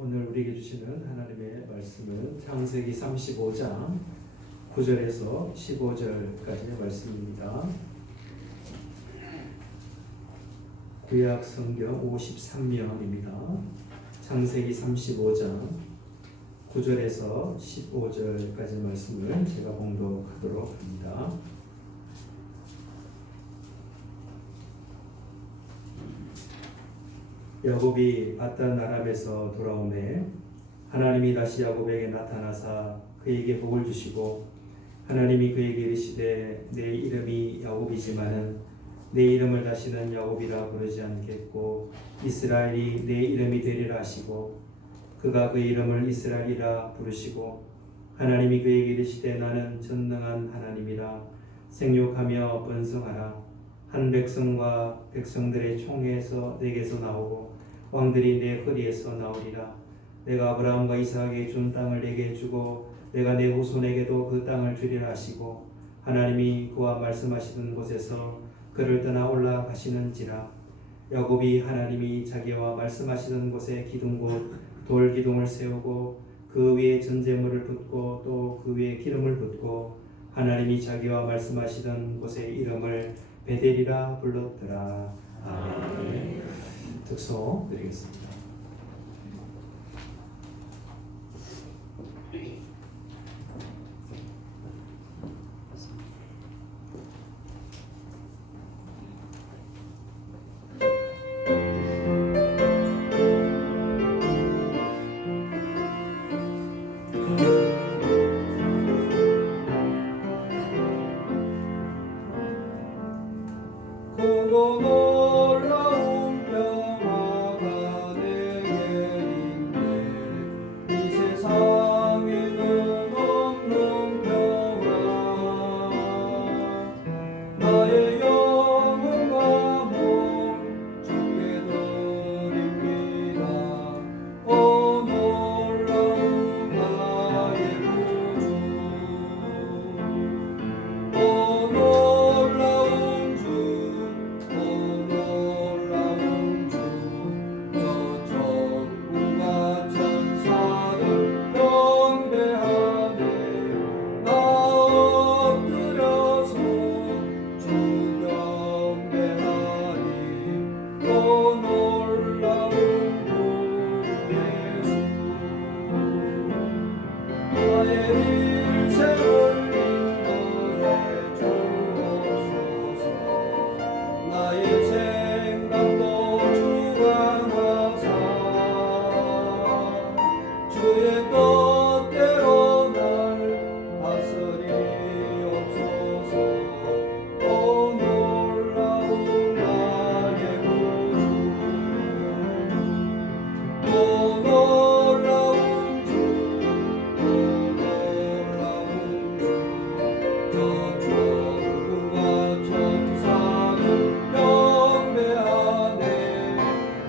오늘 우리에게 주시는 하나님의 말씀은 창세기 35장 9절에서 15절까지의 말씀입니다. 구약 성경 53면입니다. 창세기 35장 9절에서 15절까지의 말씀을 제가 봉독하도록 합니다. 야곱이 밧단 아람에서 돌아오매 하나님이 다시 야곱에게 나타나사 그에게 복을 주시고 하나님이 그에게 이르시되 내 이름이 야곱이지만은 내 이름을 다시는 야곱이라 부르지 않겠고 이스라엘이 내 이름이 되리라 하시고 그가 그 이름을 이스라엘이라 부르시고 하나님이 그에게 이르시되 나는 전능한 하나님이라 생육하며 번성하라 한 백성과 백성들의 총회에서 내게서 나오고 왕들이 내 허리에서 나오리라. 내가 아브라함과 이삭에게 준 땅을 내게 주고 내가 내 후손에게도 그 땅을 주리라 하시고 하나님이 그와 말씀하시던 곳에서 그를 떠나 올라가시는지라. 야곱이 하나님이 자기와 말씀하시던 곳에 기둥곧 돌 기둥을 세우고 그 위에 전제물을 붓고 또 그 위에 기름을 붓고 하나님이 자기와 말씀하시던 곳의 이름을 베델이라 불렀더라. 아멘. 특소 드리겠습니다. 크고 놀라운 평화가 내게 있네 이 세상에는 없는 평화 나의 영혼과 몸 주께 드립니다 오 놀라운 나의 구주 오 놀라운 주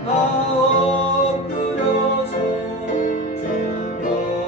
나 엎드려서 주여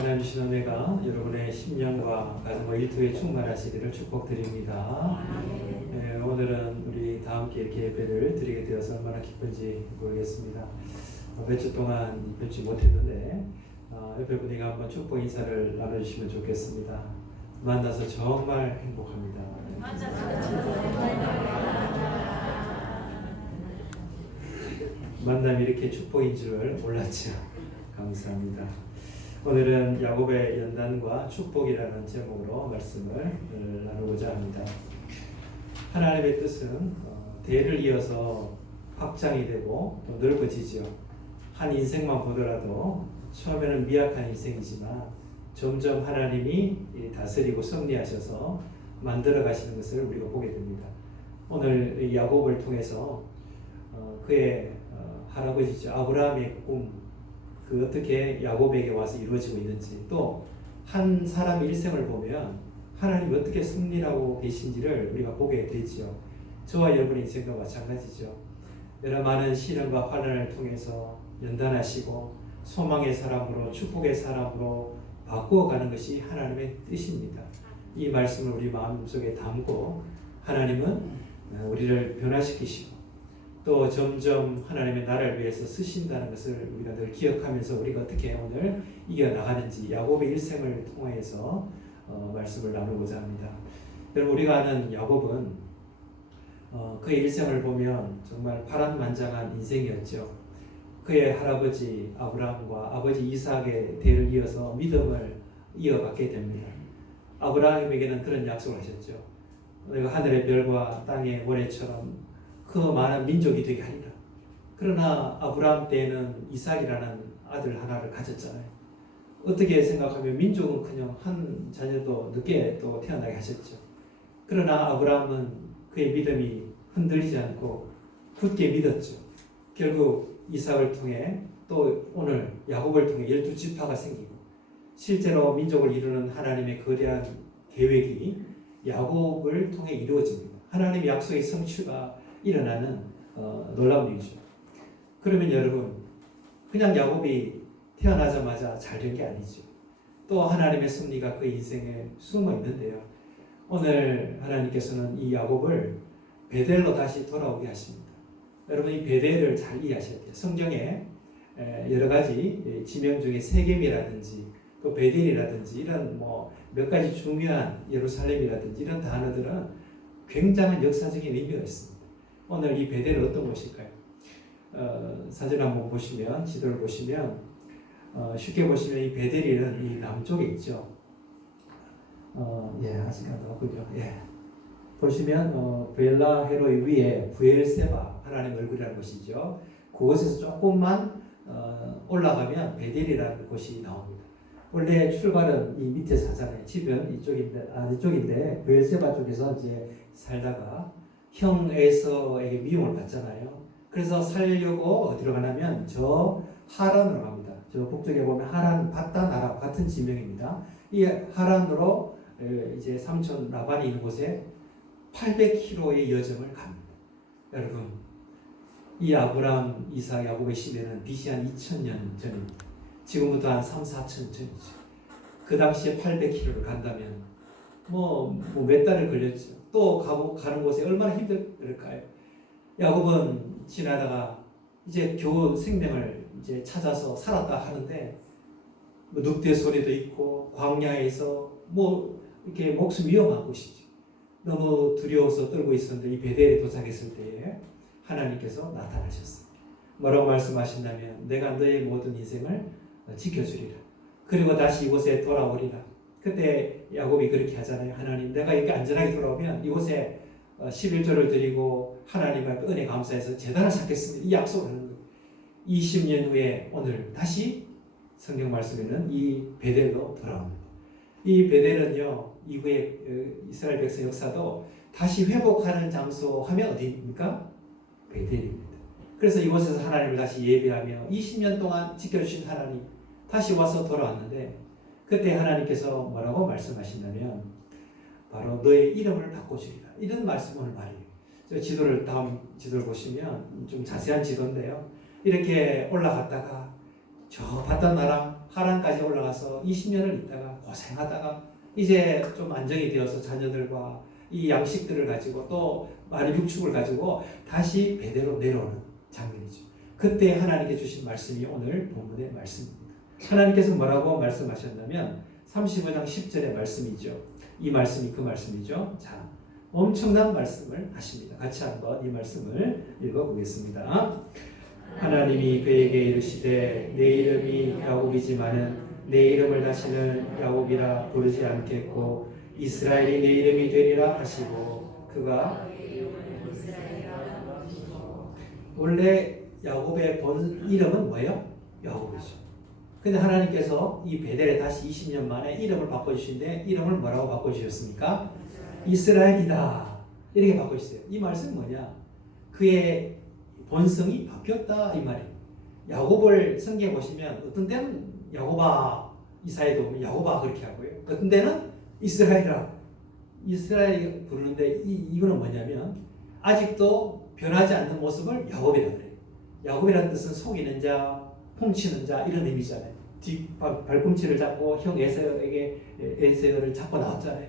하나님 주신 은혜가 여러분의 심령과 가정과 일터에 충만하시기를 축복드립니다. 오늘은 우리 다 함께 이렇게 예배를 드리게 되어서 얼마나 기쁜지 모르겠습니다. 몇 주 동안 뵙지 못했는데 옆에 분에게 한번 축복 인사를 나눠주시면 좋겠습니다. 만나서 정말 행복합니다. 만남이 이렇게 축복인 줄 몰랐죠. 감사합니다. 오늘은 야곱의 연단과 축복이라는 제목으로 말씀을 나누고자 합니다. 하나님의 뜻은 대를 이어서 확장이 되고 또 넓어지죠. 한 인생만 보더라도 처음에는 미약한 인생이지만 점점 하나님이 다스리고 섭리하셔서 만들어 가시는 것을 우리가 보게 됩니다. 오늘 야곱을 통해서 그의 할아버지죠. 아브라함의 꿈, 그 어떻게 야곱에게 와서 이루어지고 있는지, 또 한 사람의 일생을 보면 하나님이 어떻게 승리하고 계신지를 우리가 보게 되지요. 저와 여러분의 인생과 마찬가지죠. 여러 많은 시련과 환난을 통해서 연단하시고 소망의 사람으로 축복의 사람으로 바꾸어가는 것이 하나님의 뜻입니다. 이 말씀을 우리 마음속에 담고 하나님은 우리를 변화시키시고 또 점점 하나님의 나라를 위해서 쓰신다는 것을 우리가 늘 기억하면서 우리가 어떻게 오늘 이겨나가는지 야곱의 일생을 통해서 말씀을 나누고자 합니다. 여러분, 우리가 아는 야곱은 그의 일생을 보면 정말 파란만장한 인생이었죠. 그의 할아버지 아브라함과 아버지 이삭의 대를 이어서 믿음을 이어받게 됩니다. 아브라함에게는 그런 약속을 하셨죠. 내가 하늘의 별과 땅의 모래처럼 그 많은 민족이 되게 하리라. 그러나 아브라함 때에는 이삭이라는 아들 하나를 가졌잖아요. 어떻게 생각하면 민족은커녕 한 자녀도 늦게 또 태어나게 하셨죠. 그러나 아브라함은 그의 믿음이 흔들리지 않고 굳게 믿었죠. 결국 이삭을 통해 또 오늘 야곱을 통해 12지파가 생기고 실제로 민족을 이루는 하나님의 거대한 계획이 야곱을 통해 이루어집니다. 하나님의 약속의 성취가 일어나는 놀라운 일이죠. 그러면 여러분, 그냥 야곱이 태어나자마자 잘 된 게 아니죠. 또 하나님의 섭리가 그 인생에 숨어 있는데요. 오늘 하나님께서는 이 야곱을 베델로 다시 돌아오게 하십니다. 여러분, 이 베델을 잘 이해하셔야 돼요. 성경에 여러 가지 지명 중에 세겜이라든지 또 베델이라든지 이런 몇 가지 중요한 예루살렘이라든지 이런 단어들은 굉장한 역사적인 의미가 있습니다. 오늘 이 베델은 어떤 곳일까요? 사진 한번 보시면, 지도를 보시면 쉽게 보시면 이 베델은 이 남쪽에 있죠. 아직 안 나오군요. 보시면 벨라 헤로이 위에 부엘세바, 하나님 얼굴이라는 곳이죠. 그곳에서 조금만 올라가면 베델이라는 곳이 나옵니다. 원래 출발은 이 밑에서 하잖아요. 집은 이쪽인데 부엘세바 쪽에서 이제 살다가 형 에서에게 미움을 받잖아요. 그래서 살려고 어디로 가냐면 저 하란으로 갑니다. 저 북쪽에 보면 하란 바다 나라 같은 지명입니다. 이 하란으로 이제 삼촌 라반이 있는 곳에 800km의 여정을 갑니다. 여러분, 이 아브라함, 이삭, 야곱의 시대는 BC 한 2000년 전입니다. 지금부터 한 3, 4천 전이죠. 그 당시에 800km를 간다면 몇 달을 걸렸죠. 또 가는 곳에 얼마나 힘들까요? 야곱은 지나다가 이제 겨우 생명을 이제 찾아서 살았다 하는데 늑대 소리도 있고 광야에서 이렇게 목숨 위험한 곳이죠. 너무 두려워서 떨고 있었는데 이 베델에 도착했을 때에 하나님께서 나타나셨어요. 뭐라고 말씀하신다면 내가 너의 모든 인생을 지켜주리라. 그리고 다시 이곳에 돌아오리라. 그때 야곱이 그렇게 하잖아요. 하나님, 내가 이렇게 안전하게 돌아오면 이곳에 11조를 드리고 하나님 앞에 은혜 감사해서 재단을 쌓겠습니다. 이 약속을 하는 거예요. 20년 후에 오늘 다시 성경 말씀에는 이 베델로 돌아옵니다. 이 베델은요, 이후에 이스라엘 백성 역사도 다시 회복하는 장소 하면 어디입니까? 베델입니다. 그래서 이곳에서 하나님을 다시 예배하며 20년 동안 지켜주신 하나님 다시 와서 돌아왔는데 그때 하나님께서 뭐라고 말씀하신다면 바로 너의 이름을 바꿔주리라. 이런 말씀을 말해요. 저 다음 지도를 보시면 좀 자세한 지도인데요. 이렇게 올라갔다가 저 바단 나라 하란까지 올라가서 20년을 있다가 고생하다가 이제 좀 안정이 되어서 자녀들과 이 양식들을 가지고 또 많은 육축을 가지고 다시 베드로 내려오는 장면이죠. 그때 하나님께 주신 말씀이 오늘 본문의 말씀입니다. 하나님께서 뭐라고 말씀하셨냐면 35장 10절의 말씀이죠. 이 말씀이 그 말씀이죠. 자, 엄청난 말씀을 하십니다. 같이 한번 이 말씀을 읽어보겠습니다. 하나님이 그에게 이르시되 내 이름이 야곱이지만은 내 이름을 다시는 야곱이라 부르지 않겠고 이스라엘이 내 이름이 되리라 하시고 그가 원래 야곱의 본 이름은 뭐예요? 야곱이죠. 근데 하나님께서 이 베델에 다시 20년 만에 이름을 바꿔주신데 이름을 뭐라고 바꿔주셨습니까? 이스라엘이다. 이렇게 바꿔주세요. 이 말씀은 뭐냐? 그의 본성이 바뀌었다 이 말이에요. 야곱을 성경에 보시면 어떤 때는 야곱아 이사야도 보면 야곱아 그렇게 하고요. 어떤 때는 이스라엘이라 이스라엘 부르는데 이거는 뭐냐면 아직도 변하지 않는 모습을 야곱이라 그래요. 야곱이라는 뜻은 속이는 자, 훔치는 자 이런 의미잖아요. 뒷 발꿈치를 잡고 형 에세어를 잡고 나왔잖아요.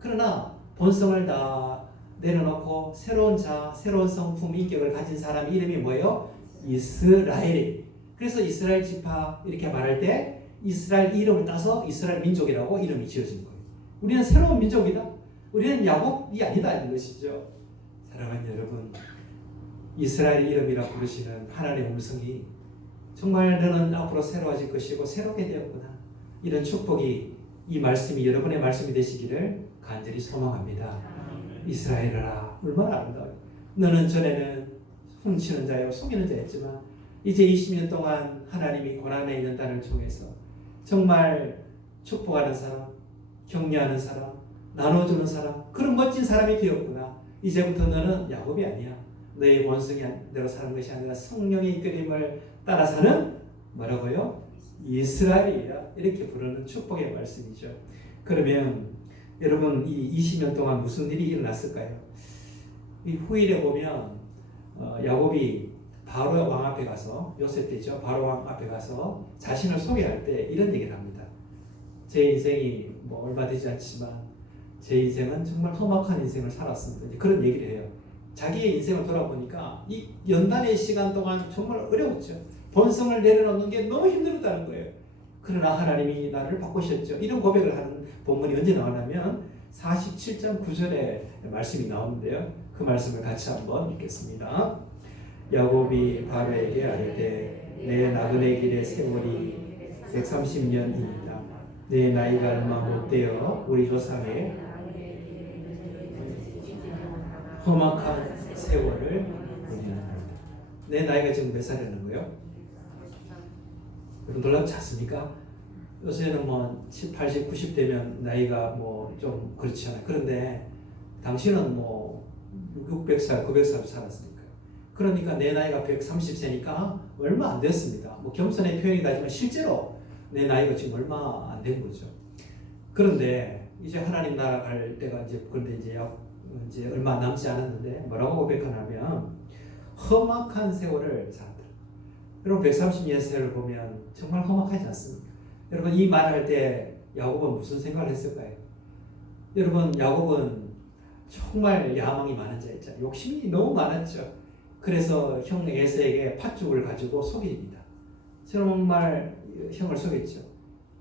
그러나 본성을 다 내려놓고 새로운 자, 새로운 성품, 인격을 가진 사람 이름이 뭐예요? 이스라엘이. 그래서 이스라엘 지파 이렇게 말할 때 이스라엘 이름을 따서 이스라엘 민족이라고 이름이 지어진 거예요. 우리는 새로운 민족이다. 우리는 야곱이 아니다 이런 것이죠. 사랑하는 여러분, 이스라엘 이름이라 부르시는 하나님의 음성이 정말 너는 앞으로 새로워질 것이고 새롭게 되었구나. 이런 축복이 이 말씀이 여러분의 말씀이 되시기를 간절히 소망합니다. 이스라엘아 얼마나 아름다워요. 너는 전에는 훔치는 자요 속이는 자였지만 이제 20년 동안 하나님이 고난에 있는 딸을 통해서 정말 축복하는 사람, 격려하는 사람, 나눠주는 사람 그런 멋진 사람이 되었구나. 이제부터 너는 야곱이 아니야. 너의 본성이 대로 사는 것이 아니라 성령의 이끌림을 따라 사는 뭐라고요? 이스라엘이야. 이렇게 부르는 축복의 말씀이죠. 그러면 여러분 이 20년 동안 무슨 일이 일어났을까요? 이 후일에 보면 야곱이 바로 왕 앞에 가서 요셉 때죠. 바로 왕 앞에 가서 자신을 소개할 때 이런 얘기를 합니다. 제 인생이 뭐 얼마 되지 않지만 제 인생은 정말 험악한 인생을 살았습니다. 그런 얘기를 해요. 자기의 인생을 돌아보니까 이 연단의 시간 동안 정말 어려웠죠. 본성을 내려놓는 게 너무 힘들었다는 거예요. 그러나 하나님이 나를 바꾸셨죠. 이런 고백을 하는 본문이 언제 나오냐면 47장 9절에 말씀이 나오는데요. 그 말씀을 같이 한번 읽겠습니다. 야곱이 바로에게 아뢰되 내 나그네 길의 세월이 130년이니라. 내 나이가 얼마 못되어 우리 조상의 험악한 세월을 보내는 내 나이가 지금 몇 살이라는 거예요? 여러분 놀랍지 않습니까? 요새는 뭐 70, 80, 90 되면 나이가 뭐 좀 그렇지 않아요. 그런데 당신은 뭐 600살, 900살 살았으니까. 그러니까 내 나이가 130세니까 얼마 안 됐습니다. 뭐 겸손의 표현이긴 하지만 실제로 내 나이가 지금 얼마 안 된 거죠. 그런데 이제 하나님 나라 갈 때가 그런데 이제 얼마 남지 않았는데 뭐라고 고백하냐면 험악한 세월을 살았다. 여러분 130년 세월을 보면 정말 험악하지 않습니까? 여러분 이 말할 때 야곱은 무슨 생각을 했을까요? 여러분 야곱은 정말 야망이 많은 자였잖아요. 욕심이 너무 많았죠. 그래서 형 에서에게 팥죽을 가지고 속입니다. 정말 형을 속였죠.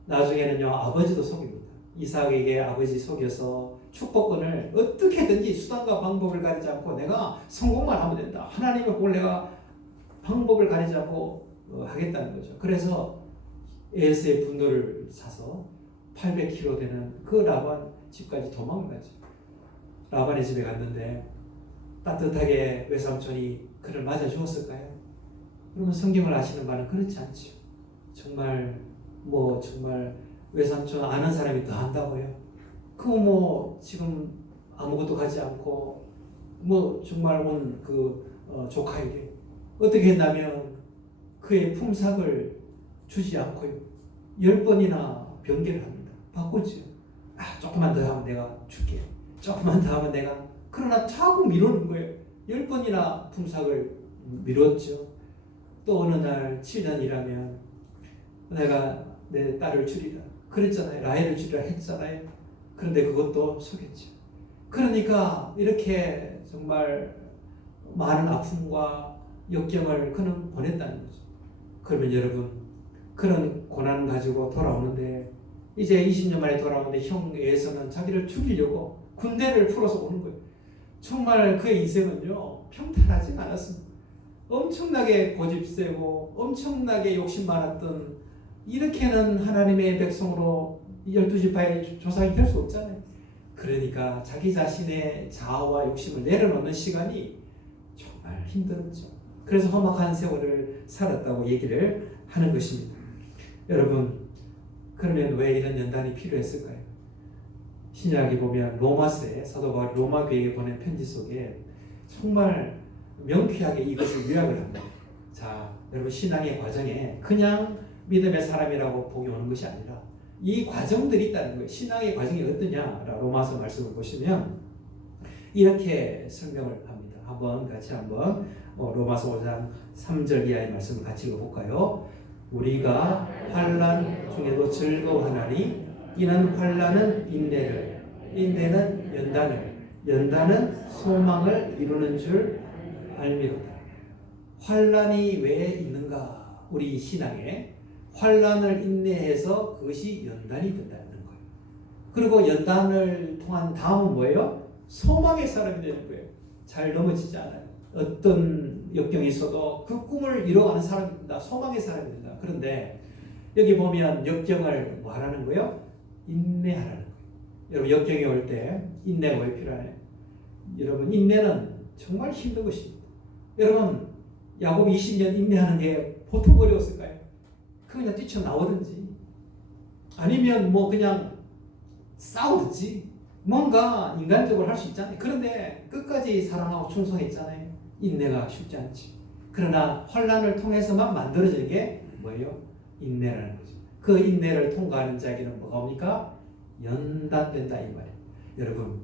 나중에는요 아버지도 속입니다. 이삭에게 아버지 속여서 축복권을 어떻게든지 수단과 방법을 가리지 않고 내가 성공만 하면 된다. 하나님의 복을 내가 방법을 가리지 않고 하겠다는 거죠. 그래서 에서의 분노를 사서 800kg 되는 그 라반 집까지 도망을 가죠. 라반의 집에 갔는데 따뜻하게 외삼촌이 그를 맞아 주었을까요? 여러분 성경을 아시는 바는 그렇지 않죠. 정말 외삼촌 아는 사람이 더 한다고요? 그거 뭐 지금 아무것도 가지 않고 뭐 정말 온 조카에게 어떻게 했냐면 그의 품삯을 주지 않고요 10번이나 변개를 합니다. 바꾸죠. 조금만 더 하면 내가 줄게. 조금만 더 하면 내가. 그러나 자꾸 미루는 거예요. 10번이나 품삯을 미뤘죠. 또 어느 날 7년 일하면 내가 내 딸을 주리라 그랬잖아요. 라헬을 주리라 했잖아요. 그런데 그것도 속였죠. 그러니까 이렇게 정말 많은 아픔과 역경을 그는 보냈다는 거죠. 그러면 여러분 그런 고난을 가지고 돌아오는데 이제 20년 만에 돌아오는데 형에서는 자기를 죽이려고 군대를 풀어서 오는 거예요. 정말 그의 인생은요 평탄하지 않았습니다. 엄청나게 고집세고 엄청나게 욕심 많았던 이렇게는 하나님의 백성으로 12지파의 조상이 될 수 없잖아요. 그러니까 자기 자신의 자아와 욕심을 내려놓는 시간이 정말 힘들었죠. 그래서 험악한 세월을 살았다고 얘기를 하는 것입니다. 여러분 그러면 왜 이런 연단이 필요했을까요? 신약에 보면 로마서에 사도 바울이 로마 교회에 보낸 편지 속에 정말 명쾌하게 이것을 요약을 합니다. 자, 여러분 신앙의 과정에 그냥 믿음의 사람이라고 복이 오는 것이 아니라 이 과정들이 있다는 거예요. 신앙의 과정이 어떠냐? 로마서 말씀을 보시면 이렇게 설명을 합니다. 같이 한번 로마서 5장 3절 이하의 말씀을 같이 읽어볼까요? 우리가 환난 중에도 즐거워하나니 이는 환난은 인내를, 인내는 연단을, 연단은 소망을 이루는 줄 알미로다. 환난이 왜 있는가? 우리 신앙에 환난을 인내해서 그것이 연단이 된다는 거예요. 그리고 연단을 통한 다음은 뭐예요? 소망의 사람이 되는 거예요. 잘 넘어지지 않아요. 어떤 역경이 있어도 그 꿈을 이뤄가는 사람이 된다. 소망의 사람이 된다. 그런데 여기 보면 역경을 뭐 하라는 거예요? 인내하라는 거예요. 여러분 역경이 올 때 인내가 왜 필요하나요? 여러분 인내는 정말 힘든 것입니다. 여러분 야곱이 20년 인내하는 게 보통 어려웠을까요? 그냥 뛰쳐나오든지 아니면 뭐 그냥 싸우든지 뭔가 인간적으로 할 수 있잖아요. 그런데 끝까지 사랑하고 충성했잖아요. 인내가 쉽지 않지. 그러나 환난을 통해서만 만들어지는 게 뭐예요? 인내라는 거죠. 그 인내를 통과하는 자에게는 뭐가 옵니까? 연단된다 이 말이에요. 여러분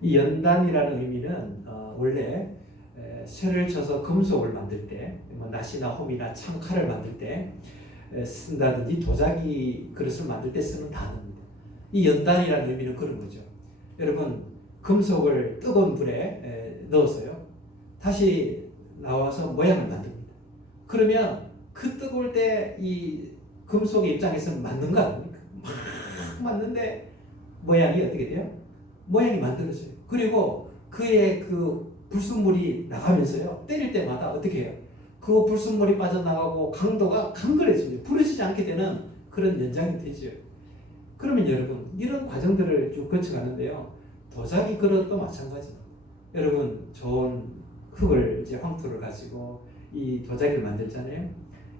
이 연단이라는 의미는 원래 쇠를 쳐서 금속을 만들 때, 뭐 낫이나 홈이나 창칼을 만들 때 쓴다든지 도자기 그릇을 만들 때 쓰는 단어입니다. 이 연단이라는 의미는 그런 거죠. 여러분 금속을 뜨거운 불에 넣었어요. 다시 나와서 모양을 만듭니다. 그러면 그 뜨거울 때 이 금속의 입장에서는 맞는 거 아닙니까? 막 맞는데 모양이 어떻게 돼요? 모양이 만들어져요. 그리고 그의 그 불순물이 나가면서요. 때릴 때마다 어떻게 해요? 그 불순물이 빠져나가고 강도가 강건해집니다. 부러지지 않게 되는 그런 연장이 되죠. 그러면 여러분 이런 과정들을 쭉 거쳐가는데요. 도자기 그릇도 마찬가지입니다. 여러분 좋은 흙을 이제 황토를 가지고 이 도자기를 만들잖아요.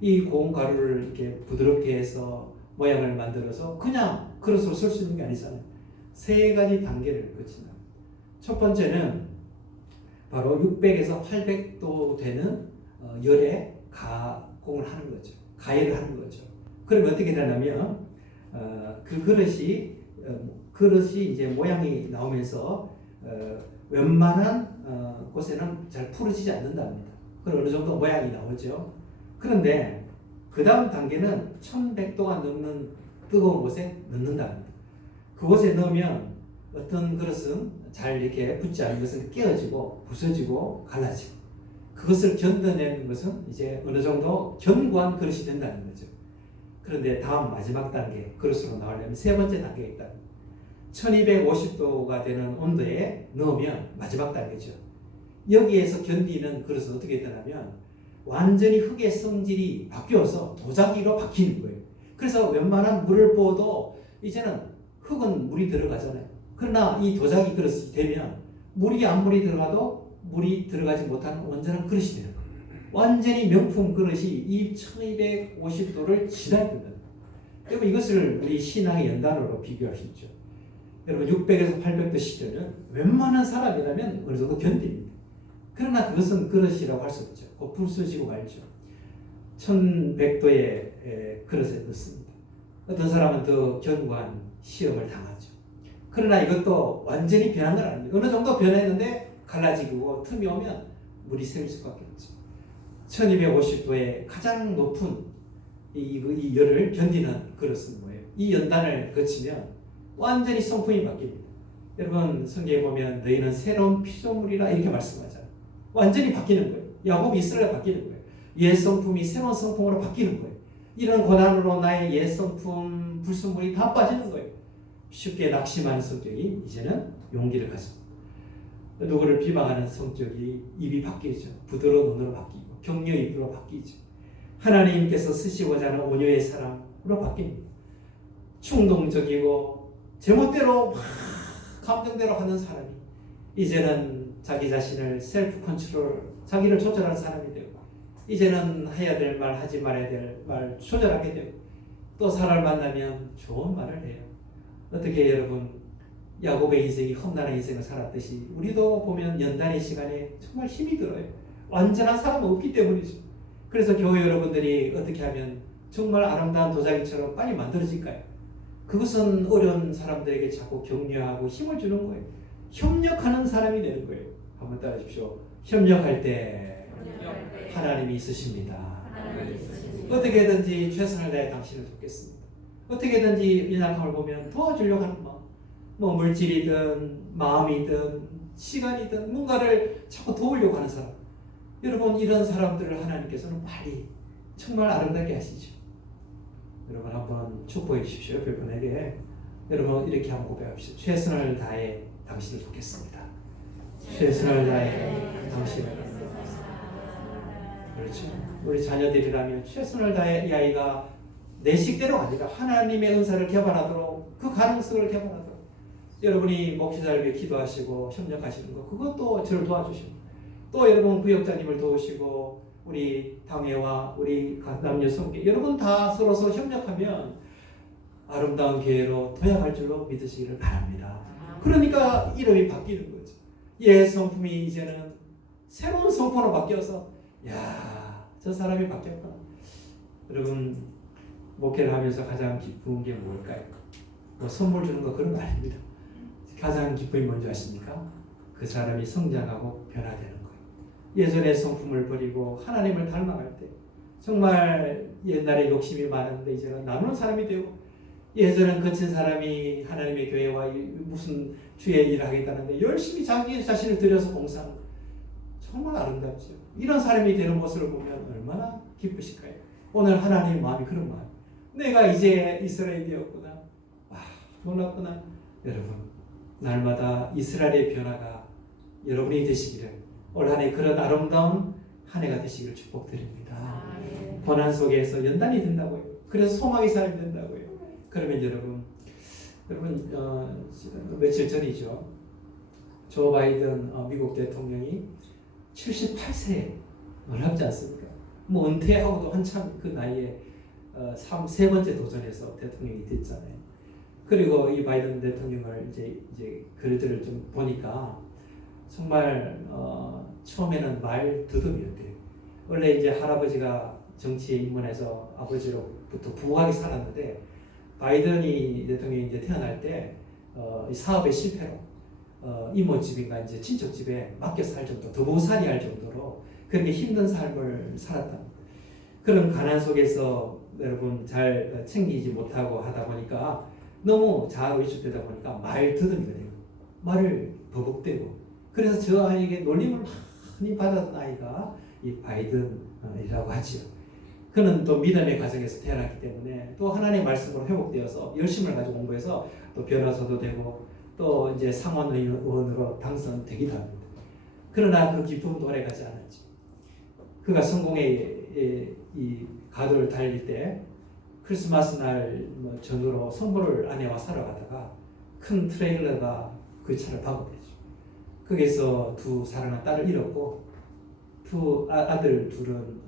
이 고운 가루를 이렇게 부드럽게 해서 모양을 만들어서 그냥 그릇으로 쓸 수 있는 게 아니잖아요. 세 가지 단계를 거친다. 첫 번째는 바로 600에서 800도 되는 열에 가공을 하는 거죠. 가열을 하는 거죠. 그러면 어떻게 되냐면 그 그릇이 이제 모양이 나오면서 웬만한 곳에는 잘 풀어지지 않는답니다. 그럼 어느 정도 모양이 나오죠. 그런데 그 다음 단계는 1100도가 넘는 뜨거운 곳에 넣는답니다. 그곳에 넣으면 어떤 그릇은 잘 이렇게 붙지 않은 것은 깨어지고 부서지고 갈라지고 그것을 견뎌내는 것은 이제 어느 정도 견고한 그릇이 된다는 거죠. 그런데 다음 마지막 단계 그릇으로 나오려면 세 번째 단계가 있다. 1250도가 되는 온도에 넣으면 마지막 단계죠. 여기에서 견디는 그릇은 어떻게 되냐면 완전히 흙의 성질이 바뀌어서 도자기로 바뀌는 거예요. 그래서 웬만한 물을 부어도 이제는 흙은 물이 들어가잖아요. 그러나 이 도자기 그릇이 되면 아무리 들어가도 물이 들어가지 못하는 온전한 그릇이 되는 거예요. 완전히 명품 그릇이 이 1250도를 지나야 여러분 이것을 우리 신앙의 연단으로 비교할 수 있죠. 여러분 600에서 800도 시절은 웬만한 사람이라면 어느 정도 견딥니다. 그러나 그것은 그릇이라고 할 수 없죠. 곧 부서지고 말죠. 1100도의 그릇에 넣습니다. 어떤 사람은 더 견고한 시험을 당하죠. 그러나 이것도 완전히 변한 건 아닙니다. 어느 정도 변했는데 갈라지고 틈이 오면 물이 새일 수밖에 없죠. 1250도의 가장 높은 이 열을 견디는 그릇은 뭐예요? 이 연단을 거치면 완전히 성품이 바뀝니다. 여러분 성경에 보면 너희는 새로운 피조물이라 이렇게 말씀하잖아요. 완전히 바뀌는 거예요. 야곱이 이스라엘 바뀌는 거예요. 옛 성품이 새로운 성품으로 바뀌는 거예요. 이런 고난으로 나의 옛 성품 불순물이 다 빠지는 거예요. 쉽게 낙심하는 성격이 이제는 용기를 가집니다. 누구를 비방하는 성격이 입이 바뀌죠. 부드러운 눈으로 바뀌고 격려의 입으로 바뀌죠. 하나님께서 쓰시고자 하는 온유의 사랑으로 바뀝니다. 충동적이고 제멋대로 막 감정대로 하는 사람이 이제는 자기 자신을 셀프 컨트롤, 자기를 조절하는 사람이 되고 이제는 해야 될 말, 하지 말아야 될 말 조절하게 되고 또 사람을 만나면 좋은 말을 해요. 어떻게 여러분 야곱의 인생이 험난한 인생을 살았듯이 우리도 보면 연단의 시간에 정말 힘이 들어요. 완전한 사람은 없기 때문이죠. 그래서 교회 여러분들이 어떻게 하면 정말 아름다운 도자기처럼 빨리 만들어질까요? 그것은 어려운 사람들에게 자꾸 격려하고 힘을 주는 거예요. 협력하는 사람이 되는 거예요. 한번 따라 주십시오. 협력할 때 하나님이 있으십니다. 어떻게든지 최선을 다해 당신을 돕겠습니다. 어떻게든지 연약함을 보면 도와주려고 하는 마음, 뭐 물질이든 마음이든 시간이든 뭔가를 자꾸 도우려고 하는 사람. 여러분 이런 사람들을 하나님께서는 빨리 정말 아름답게 하시죠. 여러분 한번 축복해 주십시오. 옆에 분에게 여러분 이렇게 한번 고백합시다. 최선을 다해 당신을 돕겠습니다. 최선을 다해 당신을. 그렇죠. 우리 자녀들이라면 최선을 다해 이 아이가 내 식대로 아니라 하나님의 은사를 개발하도록 그 가능성을 개발하도록 여러분이 목회자를 위해 기도하시고 협력하시는 거 그것도 저를 도와주시고 또 여러분 구역장님을 도우시고 우리 당회와 우리 남녀 성계 여러분 다 서로서 협력하면 아름다운 교회로 도약할 줄로 믿으시기를 바랍니다. 그러니까 이름이 바뀌는 거죠. 옛 성품이 이제는 새로운 성품으로 바뀌어서 야, 저 사람이 바뀌었구나. 여러분 목회를 하면서 가장 기쁜 게 뭘까요? 뭐 선물 주는 거 그런 거 아닙니다. 가장 기쁨이 뭔지 아십니까? 그 사람이 성장하고 변화되는 거예요. 예전의 성품을 버리고 하나님을 닮아갈 때 정말 옛날에 욕심이 많은데 이제는 나누는 사람이 되고 예전엔 거친 사람이 하나님의 교회와 무슨 주의 일을 하겠다는데 열심히 자기 자신을 들여서 봉사하는 거예요. 정말 아름답죠. 이런 사람이 되는 모습을 보면 얼마나 기쁘실까요? 오늘 하나님의 마음이 그런 마음. 내가 이제 이스라엘이 되었구나. 와, 놀랍구나. 여러분, 날마다 이스라엘의 변화가 여러분이 되시기를 올 한 해 그런 아름다운 한 해가 되시기를 축복드립니다. 고난 속에서 연단이 된다고요. 그래서 소망의 삶이 된다고요. 그러면 여러분 며칠 전이죠. 조 바이든 미국 대통령이 78세에 놀랍지 않습니까? 뭐 은퇴하고도 한참 그 나이에 세 번째 도전에서 대통령이 됐잖아요. 그리고 이 바이든 대통령을 이제 글들을 좀 보니까 정말 처음에는 말 더듬이었대요. 원래 이제 할아버지가 정치에 입문해서 아버지로부터 부하게 살았는데 바이든이 대통령이 이제 태어날 때 사업의 실패로 이모 집인가 이제 친척 집에 맡겨 살 정도, 더보살이 할 정도로 그렇게 힘든 삶을 살았다. 그런 가난 속에서 여러분 잘 챙기지 못하고 하다 보니까 너무 자아 위축되다 보니까 말 더듬이가 돼요. 말을 버벅대고. 그래서 저 아이에게 놀림을 많이 받았던 아이가 이 바이든이라고 하지요. 그는 또 믿음의 가정에서 태어났기 때문에 또 하나님의 말씀으로 회복되어서 열심을 가지고 공부해서 또 변호사도 되고 또 이제 상원 의원으로 당선되기도 합니다. 그러나 그 기쁨은 오래가지 않았죠. 그가 성공의 이 가도를 달릴 때 크리스마스 날 전후로 선물을 아내와 사러 가다가 큰 트레일러가 그 차를 박아버리죠. 거기서 두 사랑하는 딸을 잃었고 두 아들 둘은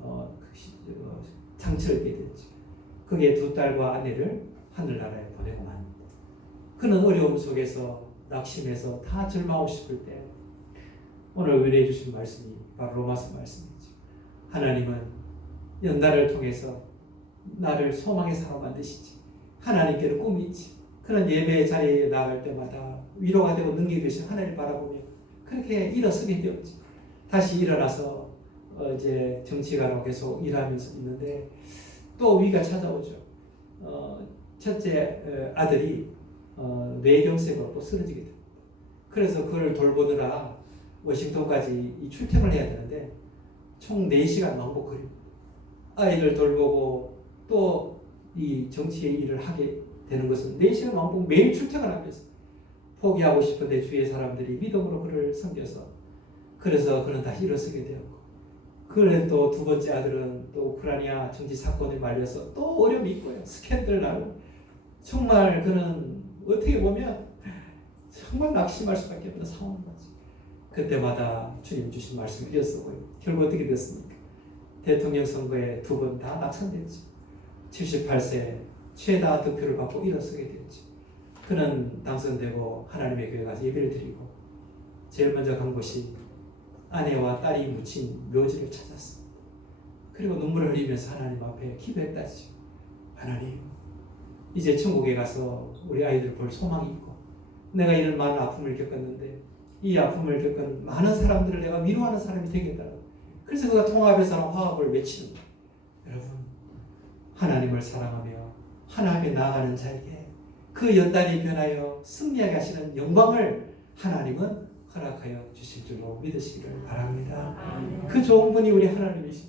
상처를 입게 됐죠. 거기에 두 딸과 아내를 하늘나라에 보내고 맙니다. 그는 어려움 속에서 낙심해서 다 절망하고 싶을 때 오늘 은혜해 주신 말씀이 바로 로마서 말씀이죠. 하나님은 연단을 통해서 나를 소망의 사람 만드시지. 하나님께로 꿈이 있지. 그런 예배 자리에 나갈 때마다 위로가 되고 능력이 되신 하나님을 바라보며 그렇게 일어서게 되었지. 다시 일어나서 이제 정치가로 계속 일하면서 있는데 또 위기가 찾아오죠. 첫째 아들이 뇌경색으로 또 쓰러지게 됩니다. 그래서 그걸 돌보느라 워싱턴까지 이 출퇴근을 해야 되는데 총 4시간 왕복거립니다. 아이를 돌보고 또 이 정치의 일을 하게 되는 것은 4시간 왕복 매일 출퇴근하면서 포기하고 싶은데 주위의 사람들이 믿음으로 그를 섬겨서 그래서 그는 다시 일어서게 되었고 그런데 또 두 번째 아들은 또 우크라이나 정치 사건에 말려서 또 어려움이 있고요. 스캔들 나고 정말 그는 어떻게 보면 정말 낙심할 수밖에 없는 상황인 거지. 그때마다 주님 주신 말씀을 이었었고요. 결국 어떻게 됐습니까? 대통령 선거에 2번 다 낙선됐죠. 78세 최다 득표를 받고 일어서게 됐죠. 그는 당선되고 하나님의 교회 가서 예배를 드리고 제일 먼저 간 곳이 아내와 딸이 묻힌 묘지를 찾았습니다. 그리고 눈물을 흘리면서 하나님 앞에 기도했다죠. 하나님, 이제 천국에 가서 우리 아이들 볼 소망이 있고 내가 이런 많은 아픔을 겪었는데 이 아픔을 겪은 많은 사람들을 내가 위로하는 사람이 되겠다고. 그래서 그가 통합에서 화합을 외치는 거예요. 여러분, 하나님을 사랑하며 하나님께 나아가는 자에게 그 연단이 변하여 승리하게 하시는 영광을 하나님은 허락하여 주실 줄로 믿으시기를 바랍니다. 그 좋은 분이 우리 하나님이시죠.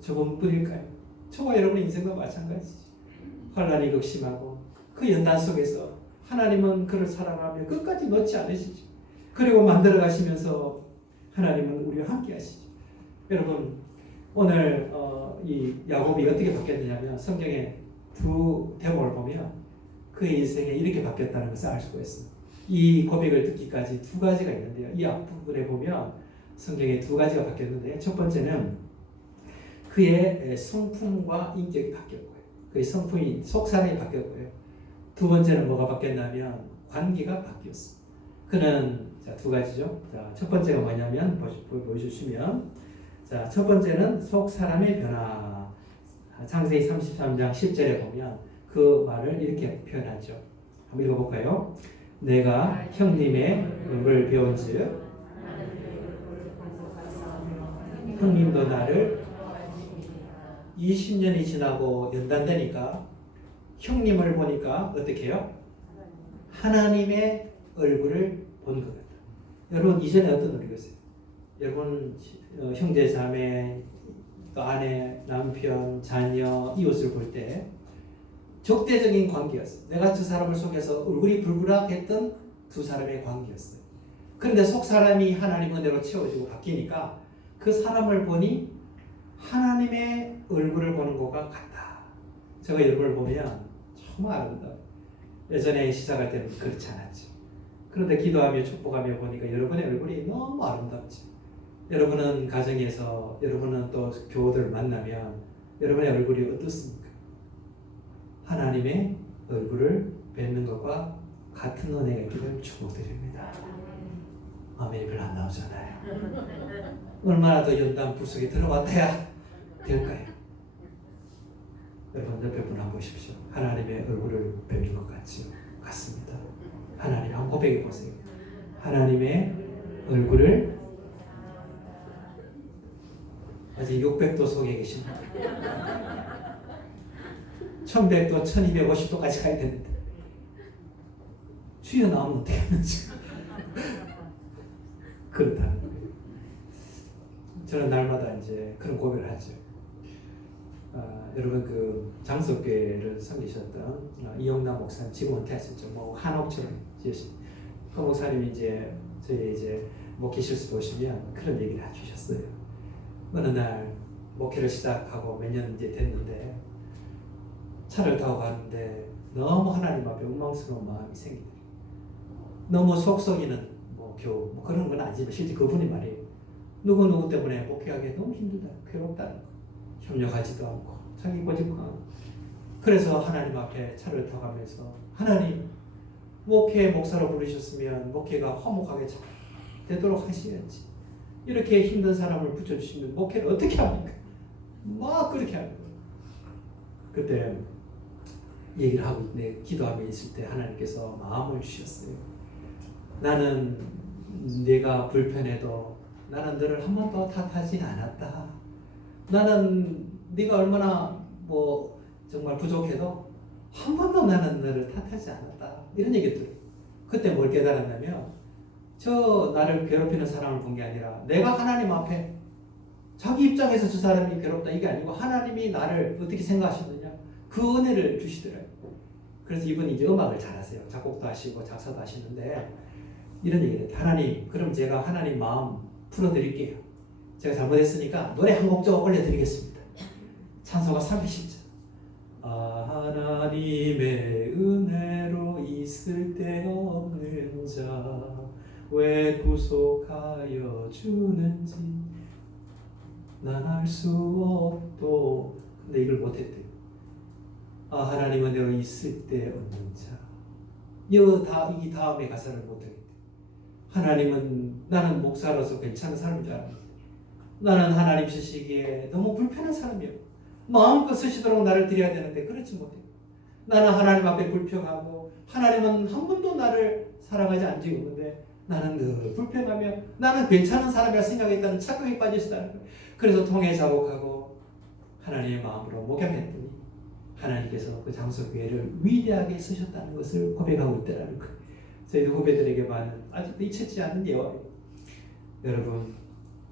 좋은 분일까요? 저와 여러분의 인생과 마찬가지죠. 환난이 극심하고 그 연단 속에서 하나님은 그를 사랑하며 끝까지 놓지 않으시죠. 그리고 만들어 가시면서 하나님은 우리와 함께 하시죠. 여러분, 오늘 이 야곱이 어떻게 바뀌었느냐면 성경에 두 대목을 보면 그의 인생에 이렇게 바뀌었다는 것을 알 수가 있습니다. 이 고백을 듣기까지 2가지가 있는데요. 이 앞부분에 보면 성경에 2가지가 바뀌었는데 첫 번째는 그의 성품과 인격이 바뀌었고요. 그의 성품이 속사람이 바뀌었고요. 2번째는 뭐가 바뀌었냐면 관계가 바뀌었습니다. 그는 자, 2가지죠. 자, 첫 번째가 뭐냐면 보여주시면 자, 첫 번째는 속사람의 변화. 창세기 33장 10절에 보면 그 말을 이렇게 표현하죠. 한번 읽어볼까요? 내가 형님의 얼굴을 배운즉 형님도 나를 20년이 지나고 연단되니까 형님을 보니까 어떻게 해요? 하나님의 얼굴을 본 것 같다. 여러분 이전에 어떤 얼굴이었어요? 여러분 형제 자매 또 아내 남편 자녀 이웃을 볼 때 적대적인 관계였어요. 내가 저 사람을 속여서 얼굴이 불그락했던 두 사람의 관계였어요. 그런데 속 사람이 하나님 은혜로 채워지고 바뀌니까 그 사람을 보니 하나님의 얼굴을 보는 것과 같다. 제가 여러분을 보면 정말 아름다워요. 예전에 시작할 때는 그렇지 않았죠. 그런데 기도하며 축복하며 보니까 여러분의 얼굴이 너무 아름답죠. 여러분은 가정에서 여러분은 또 교우들을 만나면 여러분의 얼굴이 어떻습니까? 하나님의 얼굴을 뵙는 것과 같은 은혜가 있기를 축복드립니다. 아멘이 별로 안 나오잖아요. 얼마나 더 연단 불속에 들어왔다야 될까요? 여러분 옆에 분 한번 보십시오. 하나님의 얼굴을 뵙는 것 같습니다. 하나님 한번 고백해 보세요. 하나님의 얼굴을 아직 600도 속에 계신 분 1100도 1250도까지 가야 되는데 주여 나오면 어떻게 하는지 그렇다는 거예요. 저는 날마다 이제 그런 고백을 하죠. 여러분 그 장석교회를 섬기셨던 이영남 목사님 지금 은퇴하셨죠. 뭐 한옥처럼 지으신 그 목사님이 이제 저희 이제 목회 실수 보시면 그런 얘기를 해주셨어요. 어느 날 목회를 시작하고 몇 년 이제 됐는데 차를 타고 가는데 너무 하나님 앞에 원망스러운 마음이 생기더래요. 너무 속썩이는 뭐 교우 뭐 그런 건 아니지만 실제 그분이 말이에요. 누구 때문에 목회하기 너무 힘들다, 괴롭다는 거, 협력하지도 않고 자기 고집하고. 그래서 하나님 앞에 차를 타고 가면서 하나님 목회 목사로 부르셨으면 목회가 화목하게 잘 되도록 하셔야지. 이렇게 힘든 사람을 붙여주시면 목회를 어떻게 합니까? 막 그렇게 하는 거예요. 그때 얘기를 하고 기도하며 있을 때 하나님께서 마음을 주셨어요. 나는 네가 불편해도 나는 너를 한 번도 탓하지 않았다. 나는 네가 얼마나 뭐 정말 부족해도 한 번도 나는 너를 탓하지 않았다. 이런 얘기 들어요. 그때 뭘 깨달았냐면 저 나를 괴롭히는 사람을 본 게 아니라 내가 하나님 앞에 자기 입장에서 저 사람이 괴롭다 이게 아니고 하나님이 나를 어떻게 생각하셨느냐 그 은혜를 주시더라고요. 그래서 이분이 이제 음악을 잘하세요. 작곡도 하시고 작사도 하시는데 이런 얘기를 해요. 하나님 그럼 제가 하나님 마음 풀어드릴게요. 제가 잘못했으니까 노래 한 곡 좀 올려드리겠습니다. 찬송가 310절. 하나님의 은혜로 있을 데 없는 자 왜 구속하여 주는지 난 알 수 없도. 근데 이걸 못했대요. 하나님 은혜로 있을 데 없는 자. 이 다음에 가사를 못하겠대요. 하나님은 나는 목사로서 괜찮은 사람인 줄 알았는데 나는 하나님 쓰시기에 너무 불편한 사람이에요. 마음껏 쓰시도록 나를 드려야 되는데 그렇지 못해요. 나는 하나님 앞에 불평하고 하나님은 한 번도 나를 사랑하지 않지 없는데 나는 늘 불평하며 나는 괜찮은 사람이라 생각했다는 착각에 빠지시다는 거예요. 그래서 통해 작곡하고 하나님의 마음으로 목양했더니 하나님께서 그 장소교회를 위대하게 쓰셨다는 것을 고백하고 있다는 거예요. 저희 후배들에게만 아직도 잊혀지지 않는 예화예요. 여러분,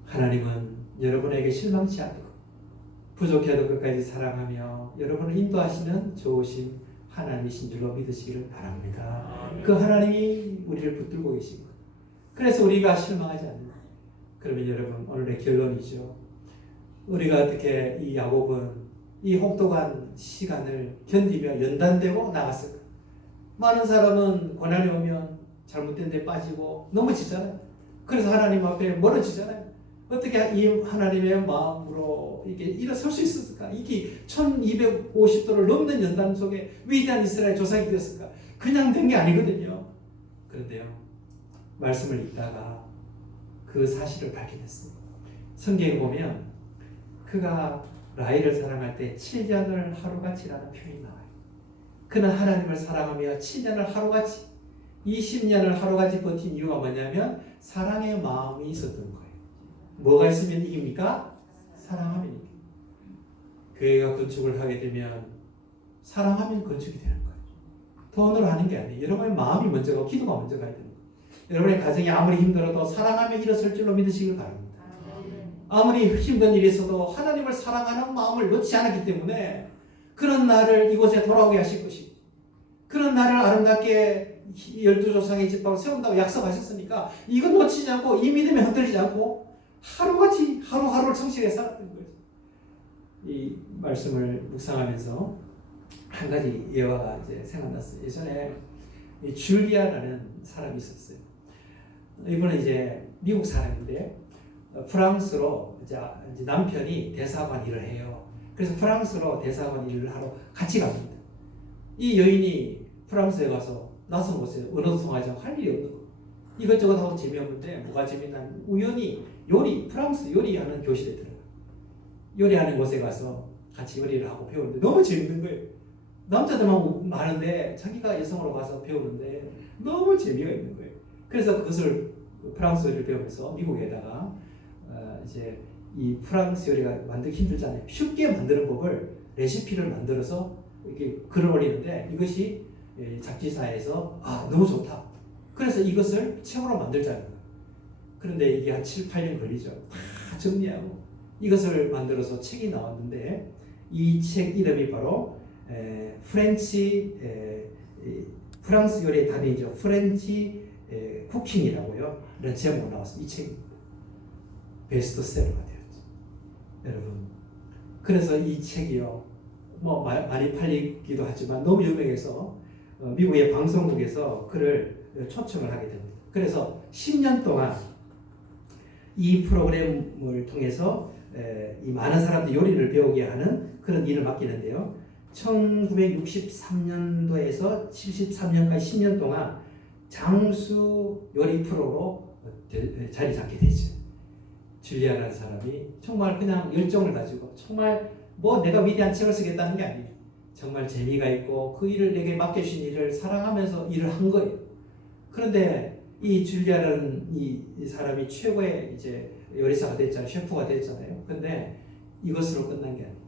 하나님은 여러분에게 실망치 않고 부족해도 끝까지 사랑하며 여러분을 인도하시는 좋으신 하나님이신 줄로 믿으시기를 바랍니다. 그 하나님이 우리를 붙들고 계신 것. 그래서 우리가 실망하지 않는다. 그러면 여러분 오늘의 결론이죠. 우리가 어떻게 이 야곱은 이 혹독한 시간을 견디며 연단되고 나갔을까? 많은 사람은 고난이 오면 잘못된 데 빠지고 넘어지잖아요. 그래서 하나님 앞에 멀어지잖아요. 어떻게 이 하나님의 마음으로 이게 일어설 수 있었을까? 이게 1250도를 넘는 연단 속에 위대한 이스라엘 조상이 되었을까? 그냥 된 게 아니거든요. 그런데요, 말씀을 읽다가 그 사실을 발견했어요. 성경에 보면 그가 라헬을 사랑할 때 7년을 하루같이라는 표현이 나와요. 그는 하나님을 사랑하며 7년을 하루같이 20년을 하루같이 버틴 이유가 뭐냐면 사랑의 마음이 있었던 거예요. 뭐가 있으면 이깁니까? 사랑하면 이깁니다. 교회가 건축을 하게 되면 사랑하면 건축이 되는 거예요. 돈으로 하는 게 아니에요. 여러분의 마음이 먼저 가고 기도가 먼저 가야 됩니다. 여러분의 가정이 아무리 힘들어도 사랑하며 일어설 줄로 믿으시길 바랍니다. 아무리 힘든 일이 있어도 하나님을 사랑하는 마음을 놓지 않았기 때문에 그런 나를 이곳에 돌아오게 하실 것이고 그런 나를 아름답게 12조상의 집밥을 세운다고 약속하셨으니까 이건 놓치지 않고 이 믿음에 흔들리지 않고 하루같이 하루하루를 성실히 살았던 거예요. 이 말씀을 묵상하면서 한 가지 예화가 이제 생각났어요. 예전에 이 줄리아라는 사람이 있었어요. 이분은 이제 미국 사람인데 프랑스로 이제 남편이 대사관 일을 해요. 그래서 프랑스로 대사관 일을 하러 같이 갑니다. 이 여인이 프랑스에 가서 낯선 곳에 언어도 통하지 않고 할 일이 없는 거예요. 이것저것 하고 재미없는데 뭐가 재미난 우연히 프랑스 요리하는 교실에 들어가요. 요리하는 곳에 가서 같이 요리를 하고 배우는데 너무 재밌는 거예요. 남자들만 많은데 자기가 여성으로 가서 배우는데 너무 재미가 있는 거예요. 그래서 그것을 프랑스 요리를 배우면서 미국에다가 이제 이 프랑스 요리가 만들기 힘들잖아요. 쉽게 만드는 법을 레시피를 만들어서 이렇게 글을 올리는데 이것이 잡지사에서 너무 좋다. 그래서 이것을 책으로 만들자는 거예요. 그런데 이게 한 7, 8년 걸리죠. 다 정리하고 이것을 만들어서 책이 나왔는데 이 책 이름이 바로 프랑스 요리의 달인이죠. 프렌치 쿠킹이라고요. 이런 제목으로 나왔어요. 이 책이 베스트셀러가 되었죠. 여러분, 그래서 이 책이요, 뭐 많이 팔리기도 하지만 너무 유명해서 미국의 방송국에서 그를 초청을 하게 됩니다. 그래서 10년 동안 이 프로그램을 통해서 이 많은 사람들이 요리를 배우게 하는 그런 일을 맡기는데요. 1963년도에서 73년까지 10년 동안 장수 요리 프로로 자리 잡게 되죠. 줄리아라는 사람이 정말 그냥 열정을 가지고 정말 뭐 내가 위대한 책을 쓰겠다는 게 아니에요. 정말 재미가 있고 그 일을 내게 맡겨주신 일을 사랑하면서 일을 한 거예요. 그런데 이 줄리아라는 이 사람이 최고의 이제 요리사가 됐잖아요. 셰프가 됐잖아요. 근데 이것으로 끝난 게 아니에요.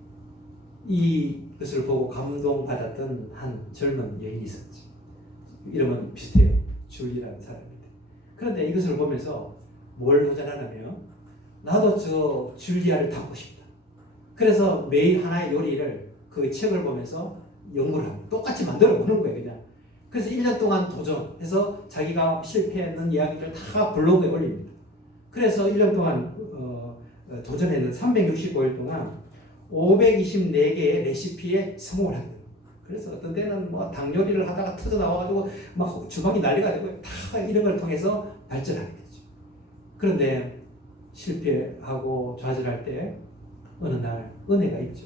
이것을 보고 감동받았던 한 젊은 여인이 있었죠. 이름은 비슷해요. 줄리라는 사람인데. 그런데 이것을 보면서 뭘 도전하냐면 나도 저 줄리아를 닮고 싶다. 그래서 매일 하나의 요리를 그 책을 보면서 연구를 하고 똑같이 만들어 보는 거예요. 그냥. 그래서 1년 동안 도전해서 자기가 실패했는 이야기를 다 블로그에 올립니다. 그래서 1년 동안 도전했는 365일 동안 524개의 레시피에 성공을 합니다. 그래서 어떤 때는 뭐 닭 요리를 하다가 터져 나와가지고 막 주방이 난리가 되고 다 이런 걸 통해서 발전하게 되죠. 그런데 실패하고 좌절할 때 어느 날 은혜가 있죠.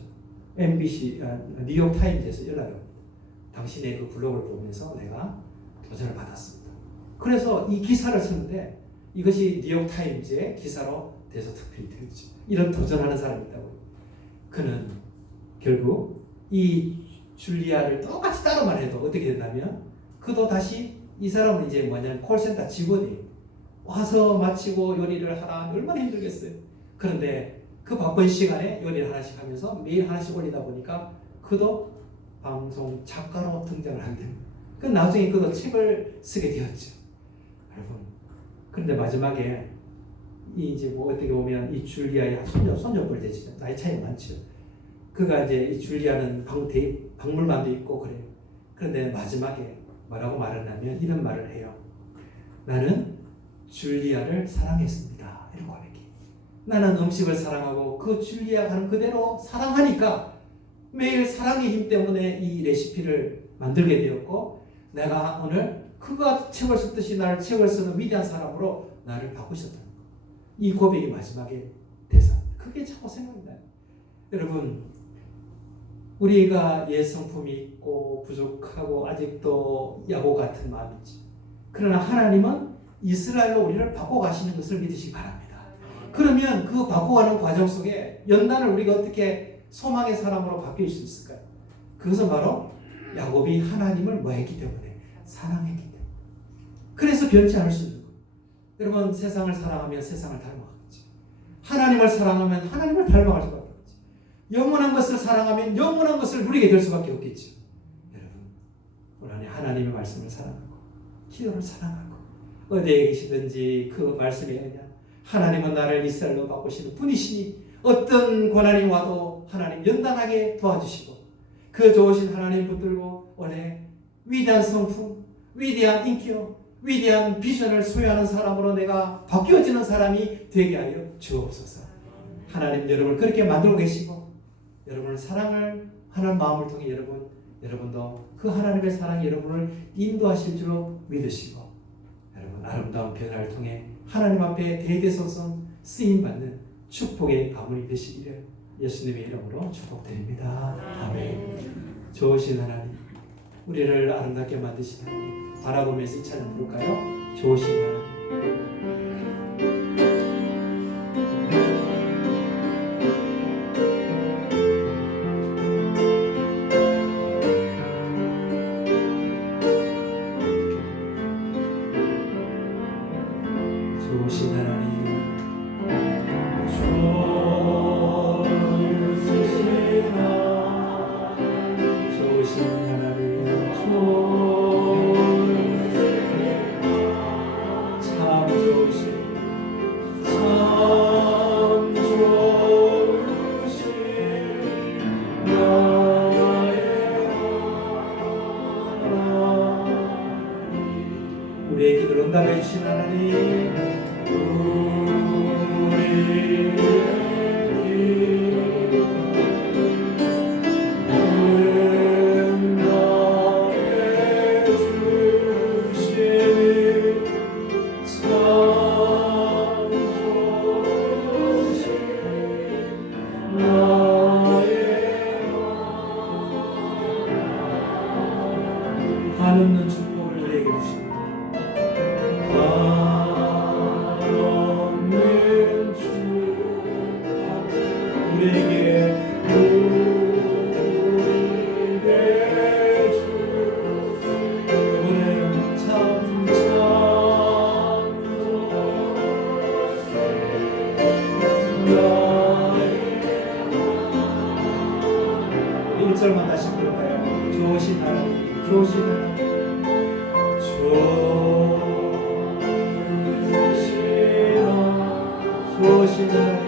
MBC 뉴욕 타임즈에서 연락이 옵니다. 당신의 그 블로그를 보면서 내가 도전을 받았습니다. 그래서 이 기사를 쓰는데 이것이 뉴욕 타임즈의 기사로 돼서 특필이 되죠. 이런 도전하는 사람이 있다고. 그는 결국 이 줄리아를 똑같이 따로만 해도 어떻게 된다면 그도 다시 이 사람은 이제 뭐냐면 콜센터 직원이 와서 마치고 요리를 하라 얼마나 힘들겠어요. 그런데 그 바쁜 시간에 요리를 하나씩 하면서 매일 하나씩 올리다 보니까 그도 방송 작가로 등장을 하게 됩니다. 그 나중에 그도 책을 쓰게 되었죠. 여러분. 그런데 마지막에 이 이제 뭐 어떻게 보면 이 줄리아의 손녀뻘 되죠. 나이 차이가 많죠. 그가 이제 이 줄리아는 박물관도 있고 그래요. 그런데 마지막에 뭐라고 말하냐면 이런 말을 해요. 나는 줄리아를 사랑했습니다. 이런 고백이. 나는 음식을 사랑하고 그 줄리아가 하는 그대로 사랑하니까 매일 사랑의 힘 때문에 이 레시피를 만들게 되었고 내가 오늘 그가 책을 썼듯이 나를 책을 쓰는 위대한 사람으로 나를 바꾸셨다는 거. 이 고백이 마지막에 대사. 그게 자꾸 생각이 나요. 여러분, 우리가 옛성품이 있고 부족하고 아직도 야고 같은 마음이지. 그러나 하나님은 이스라엘로 우리를 바꿔가시는 것을 믿으시기 바랍니다. 그러면 그 바꿔가는 과정 속에 연단을 우리가 어떻게 소망의 사람으로 바뀔 수 있을까요? 그것은 바로 야곱이 하나님을 뭐 했기 때문에? 사랑했기 때문에. 그래서 변치 않을 수 있는 거예요. 여러분, 세상을 사랑하면 세상을 닮아가겠지. 하나님을 사랑하면 하나님을 닮아갈 수밖에 없지. 영원한 것을 사랑하면 영원한 것을 누리게 될 수밖에 없겠지. 여러분, 오늘 하나님의 말씀을 사랑하고 기도를 사랑하고 어디에 계시든지 그 말씀의 은혜, 하나님은 나를 이스라엘로 바꾸시는 분이시니 어떤 고난이 와도 하나님 연단하게 도와주시고 그 좋으신 하나님 붙들고 올해 위대한 성품, 위대한 인격, 위대한 비전을 소유하는 사람으로 내가 바뀌어지는 사람이 되게 하여 주옵소서. 하나님 여러분을 그렇게 만들고 계시고 여러분을 사랑을 하는 마음을 통해 여러분도 그 하나님의 사랑이 여러분을 인도하실 줄로 믿으시고 여러분 아름다운 변화를 통해 하나님 앞에 대대손손 쓰임받는 축복의 가문이 되시기를 예수님의 이름으로 축복드립니다. 아멘. 좋으신 하나님, 우리를 아름답게 만드신 하나님 바라보면서 이 찬양 부를까요? 좋으신 하나님. 좋으신 하나님, 좋으신 하나님, 참 좋으신 우리의 기도를 응답해 주신 하나님, 한없는 축복을 우리에게 주시고 한없는 축복 우리에게 그분은 참 10절만 다시 부를까요? 좋으신 하나님, 좋으신 하나님, 좋으신 하나님,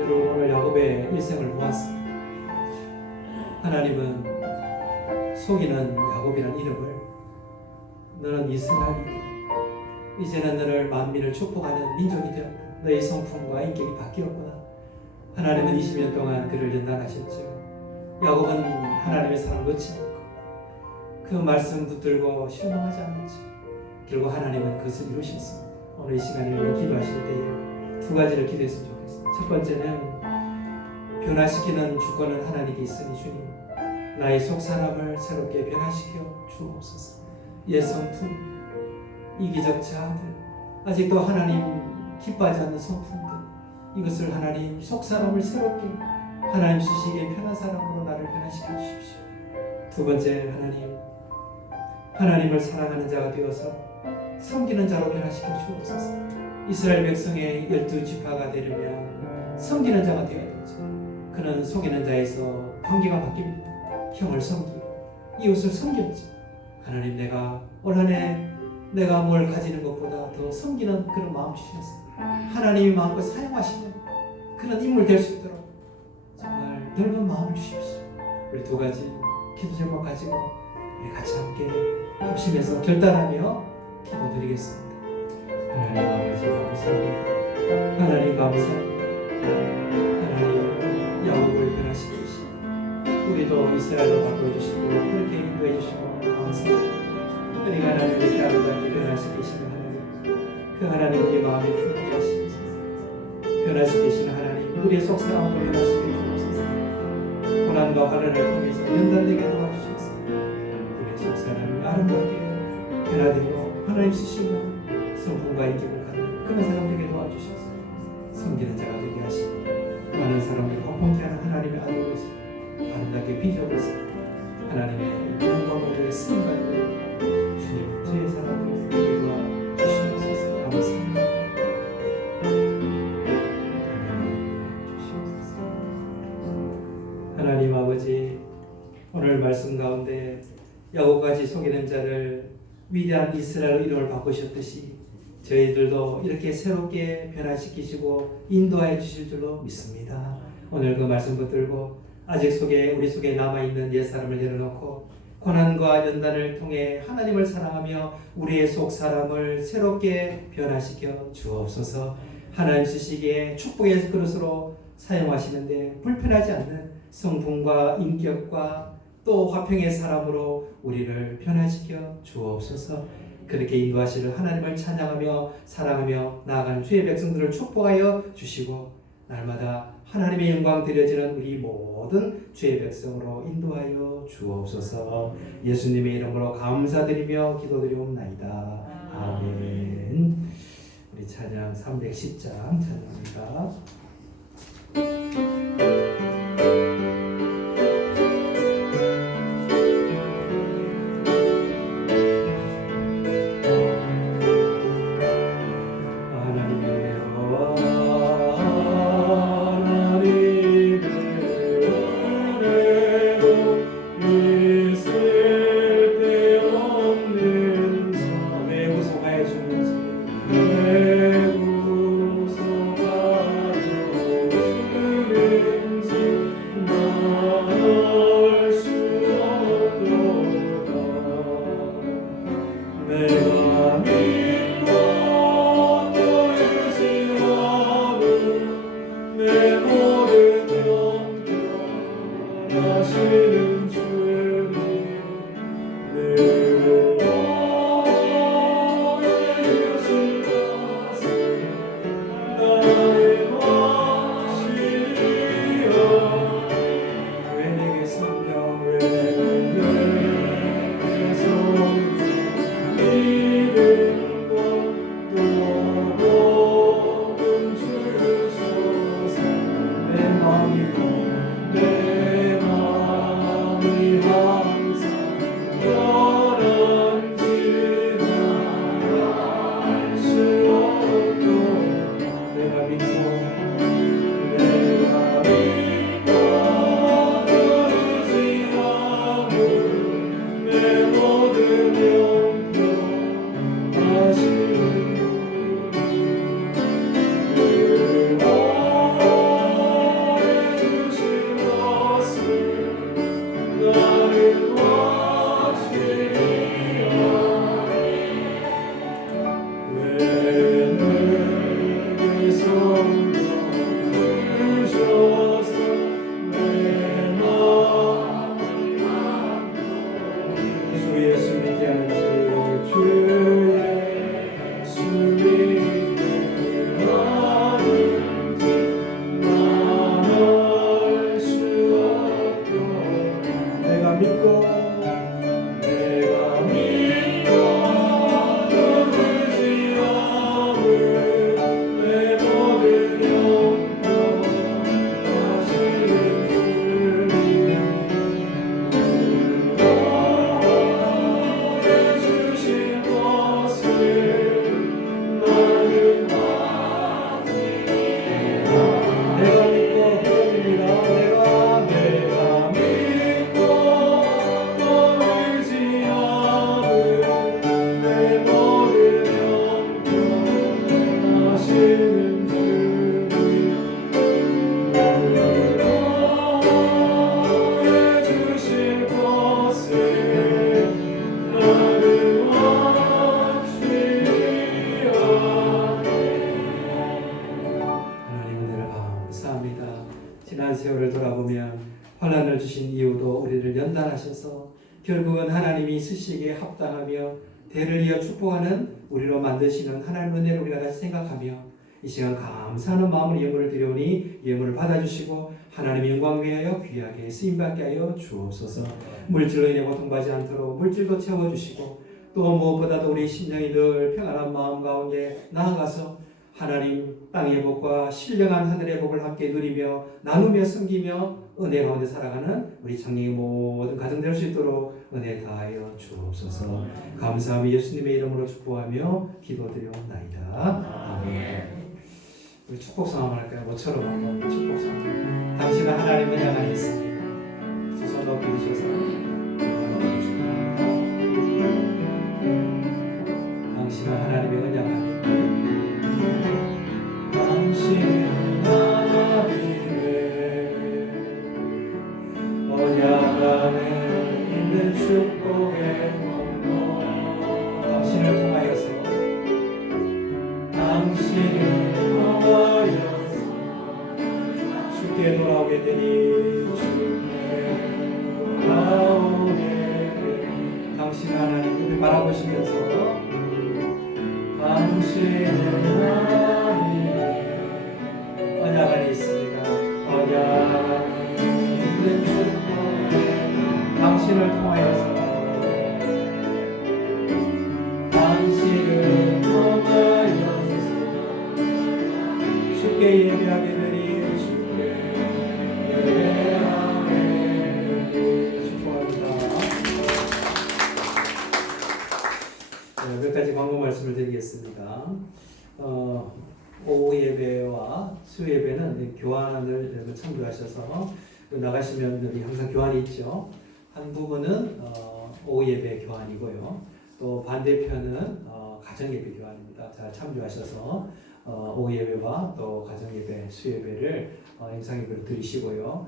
여러분 오늘 야곱의 일생을 보았습니다. 하나님은 속이는 야곱이라는 이름을 너는 이스라엘이다. 이제는 너를 만민을 축복하는 민족이 되었다. 너의 성품과 인격이 바뀌었구나. 하나님은 20년 동안 그를 연단하셨죠. 야곱은 하나님의 사랑을 놓지 않고 그 말씀 붙들고 실망하지 않았죠. 결국 하나님은 그것을 이루셨습니다. 오늘 이 시간에 기도하실 때에 두 가지를 기도했으면 좋겠습니다. 첫 번째는 변화시키는 주권은 하나님께 있으니 주님, 나의 속 사람을 새롭게 변화시켜 주옵소서. 옛 성품, 이기적 자아들, 아직도 하나님 기뻐하지 않는 성품들, 이것을 하나님 속 사람을 새롭게 하나님 주시기에 편한 사람으로 나를 변화시켜 주십시오. 두 번째, 하나님을 사랑하는 자가 되어서 섬기는 자로 변화시켜 주옵소서. 이스라엘 백성의 12지파가 되려면 섬기는 자가 되어야 되죠. 그는 속이는 자에서 관계가 바뀝니다. 형을 섬기고 이웃을 섬겼죠. 하나님, 내가 올 한 해 내가 뭘 가지는 것보다 더 섬기는 그런 마음 주셨어요. 하나님이 마음껏 사용하시는 그런 인물 될 수 있도록 정말 넓은 마음을 주십시오. 우리 두 가지 기도 제목 가지고 우리 같이 함께 합심해서 결단하며 기도드리겠습니다. 하나님 아버지 감사합니다. 하나님 감사합니다. 하나님 야곱을 변화시키시고 우리도 이스라엘로 바꿔주시고 그렇게 인도해 주시고 감사합니다. 우리가 하나님을 이렇게 아름답게 변화시키시는 하나님, 그 하나님 우리 마음에 품게 하시옵소서. 변화시키시는 하나님, 우리의 속사람을 변화시켜 주옵소서. 고난과 환난을 통해서 연단되게 도와주셔서 우리의 속사람이 아름답게 변화되고 하나님 쓰시는 성품과 인격을 갖는 그런 사람 되게 도와주셔서 섬기는 자가 되게 하시고 많은 사람을 화평케 하는 하나님의 아들로서 아름답게 빚어져서 하나님의 영광을 위해 쓰임받는 주님, 주의 사랑을 되게 도와주시옵소서. 감사합니다. 하나님 아버지, 오늘 말씀 가운데 야곱같이 속이는 자를 위대한 이스라엘 이름을 바꾸셨듯이 저희들도 이렇게 새롭게 변화시키시고 인도하여 주실 줄로 믿습니다. 오늘 그 말씀 붙들고 아직 우리 속에 남아있는 옛사람을 내려놓고 고난과 연단을 통해 하나님을 사랑하며 우리의 속 사람을 새롭게 변화시켜 주옵소서. 하나님 주시기에 축복의 그릇으로 사용하시는데 불편하지 않는 성품과 인격과 또 화평의 사람으로 우리를 변화시켜 주옵소서. 그렇게 인도하시는 하나님을 찬양하며 사랑하며 나아가는 주의 백성들을 축복하여 주시고 날마다 하나님의 영광 드려지는 우리 모든 주의 백성으로 인도하여 주옵소서. 예수님의 이름으로 감사드리며 기도드리옵나이다. 아멘. 우리 찬양 310장 찬양합니다. 판단하셔서 결국은 하나님이 쓰시기에 합당하며 대를 이어 축복하는 우리로 만드시는 하나님의 은혜를 우리가 다시 생각하며 이 시간 감사하는 마음으로 예물을 드려오니 예물을 받아주시고 하나님의 영광 위하여 귀하게 쓰임받게 하여 주옵소서. 물질로 인해 고통받지 않도록 물질도 채워주시고 또 무엇보다도 우리 심령이 늘 평안한 마음 가운데 나아가서 하나님 땅의 복과 신령한 하늘의 복을 함께 누리며 나누며 섬기며 은혜 가운데 살아가는 우리 청년의 모든 가정 될 수 있도록 은혜 다하여 주옵소서. 감사하며 예수님의 이름으로 축복하며 기도드리옵나이다. 아멘. 우리 축복성 한번 할까요? 모처럼 한번 축복성. 당신은 하나님의 은혜 안에 있습니다. 두 손 높이 드셔서 축복합니다. 당신은 하나님의 은혜 안에 당신은 하나님의 언약 안에 있는 축복의 원로 당신을 통하여서 주께 돌아오게 되니 주께 돌아오게 당신 하나님 눈을 바라보시면서 당신은 하나님의 언약 안에 있습니다. 언약 안에 있는 축복에 당신을 통하여서 당신을 통하여서 주께 예배하게 되니 주께 예배하게 축복합니다. 몇 가지 광고 말씀을 드리겠습니다. 오후 예배와 수 예배는 교환을 참조하셔서 나가시면 여기 항상 교환이 있죠. 한 부분은 오후 예배 교환이고요. 또 반대편은 가정 예배 교환입니다. 잘 참조하셔서 오후 예배와 또 가정 예배, 수 예배를 영상 예배로 드리시고요.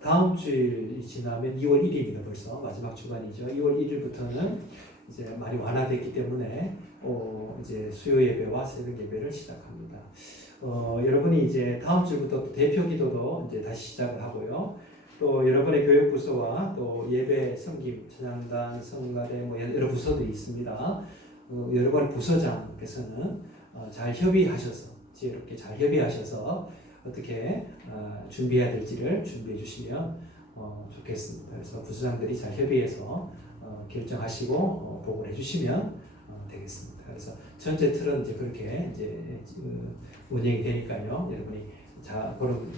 다음 주일 지나면 2월 1일입니다. 벌써 마지막 주간이죠. 2월 1일부터는 이제 많이 완화됐기 때문에 이제 수요 예배와 새벽 예배를 시작합니다. 여러분이 이제 다음 주부터 대표 기도도 이제 다시 시작을 하고요. 또 여러분의 교육 부서와 또 예배 섬김, 찬양단, 성가대 뭐 여러 부서들이 있습니다. 여러분 부서장께서는 잘 협의하셔서 지혜롭게 잘 협의하셔서 어떻게 준비해야 될지를 준비해 주시면 좋겠습니다. 그래서 부서장들이 잘 협의해서 결정하시고 보고를 해주시면 되겠습니다. 그래서 전체 틀은 이제 그렇게 이제 운영이 되니까요. 여러분이 그런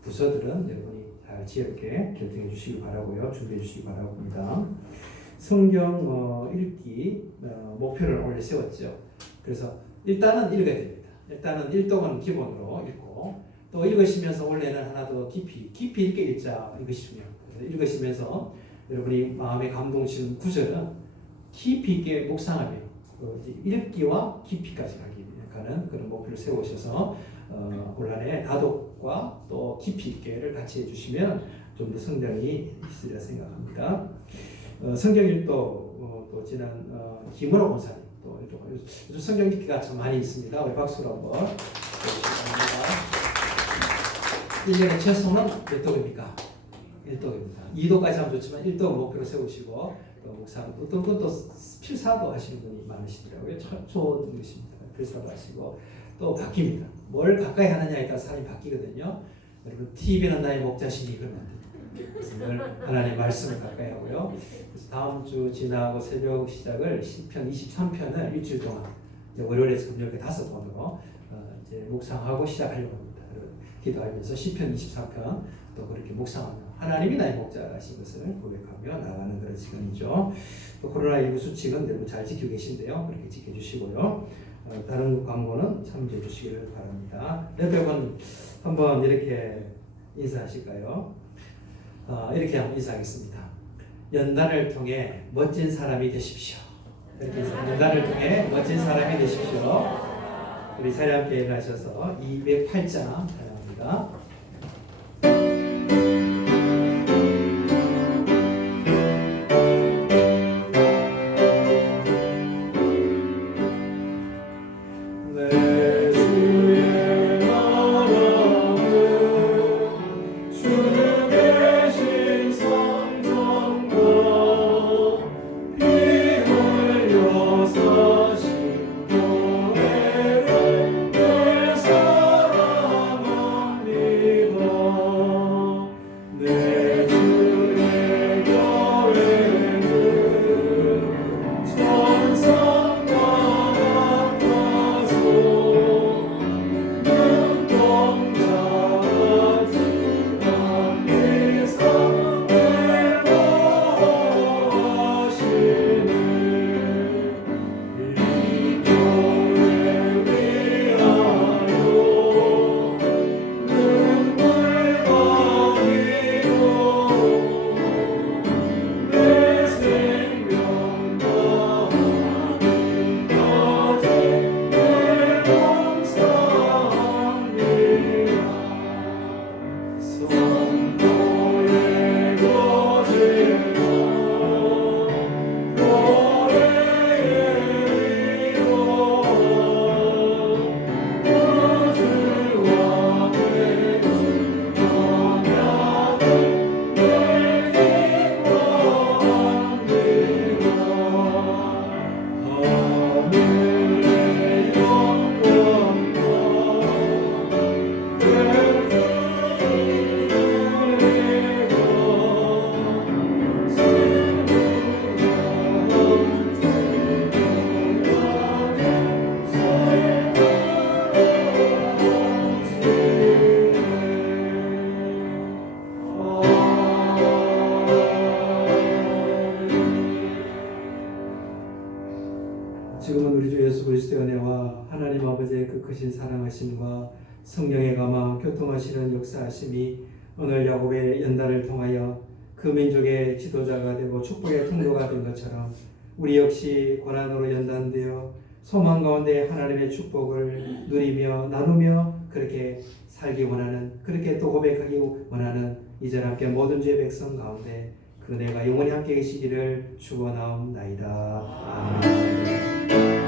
부서들은 여러분이 잘 지혜롭게 결정해 주시기 바라고요. 준비해 주시기 바랍니다. 성경 읽기 목표를 원래 세웠죠. 그래서 일단은 읽어야 됩니다. 일단은 일독은 기본으로 읽고 또 읽으시면서 원래는 하나 더 깊이 있게 읽으시면 읽으시면서 여러분이 마음에 감동시는 구절은 깊이 있게 묵상하며 읽기와 깊이까지 가는 그런 목표를 세우셔서 온라인에 다독과 또 깊이 있게를 같이 해주시면 좀 더 성장이 있으리라 생각합니다. 성경 일독 또 지난 김은호 권사님 또 요즘 성경 읽기가 참 많이 있습니다. 우리 박수로 한번 해주시기 바랍니다. 1년에 최소는 몇 독입니까? 1독입니다. 2독까지 하면 좋지만 1독 목표로 세우시고 또 묵상 어떤 건 또 필사도 하시는 분이 많으시더라고요. 참 좋은 것입니다. 필사도 하시고 또 바뀝니다. 뭘 가까이 하느냐에 따라 사람이 바뀌거든요. 여러분 TV는 나의 목자시니 그러면 안 됩니다. 그래서 늘 하나님의 말씀을 가까이 하고요. 그래서 다음 주 지나고 새벽 시작을 시편 23편을 일주일 동안 이제 월요일에서 금요일에 5번으로 이제 묵상하고 시작하려고 합니다. 여러분 기도하면서 시편 23편 또 그렇게 묵상하며 하나님이 나의 목자라신 것을 고백하며 나가는 그런 시간이죠. 또 코로나19 수칙은 여러분 잘 지키고 계신데요. 그렇게 지켜주시고요. 다른 광고는 참조해 주시기를 바랍니다. 여러분 한번 이렇게 인사하실까요? 이렇게 한번 인사하겠습니다. 연단을 통해 멋진 사람이 되십시오. 이렇게 해서 연단을 통해 멋진 사람이 되십시오. 우리 자리 함께 일어나셔서 208장 찬양합니다. 주는 계신 성전 지금은 우리 주 예수 그리스도의 은혜와 하나님 아버지의 그 크신 사랑하심과 성령의 감화 교통하시는 역사하심이 오늘 야곱의 연단을 통하여 그 민족의 지도자가 되고 축복의 통로가 된 것처럼 우리 역시 고난으로 연단되어 소망 가운데 하나님의 축복을 누리며 나누며 그렇게 살기 원하는, 그렇게 또 고백하기 원하는 이제 함께 모든 주의 백성 가운데 그 은혜가 영원히 함께 계시기를 축원하옵나이다. 아멘.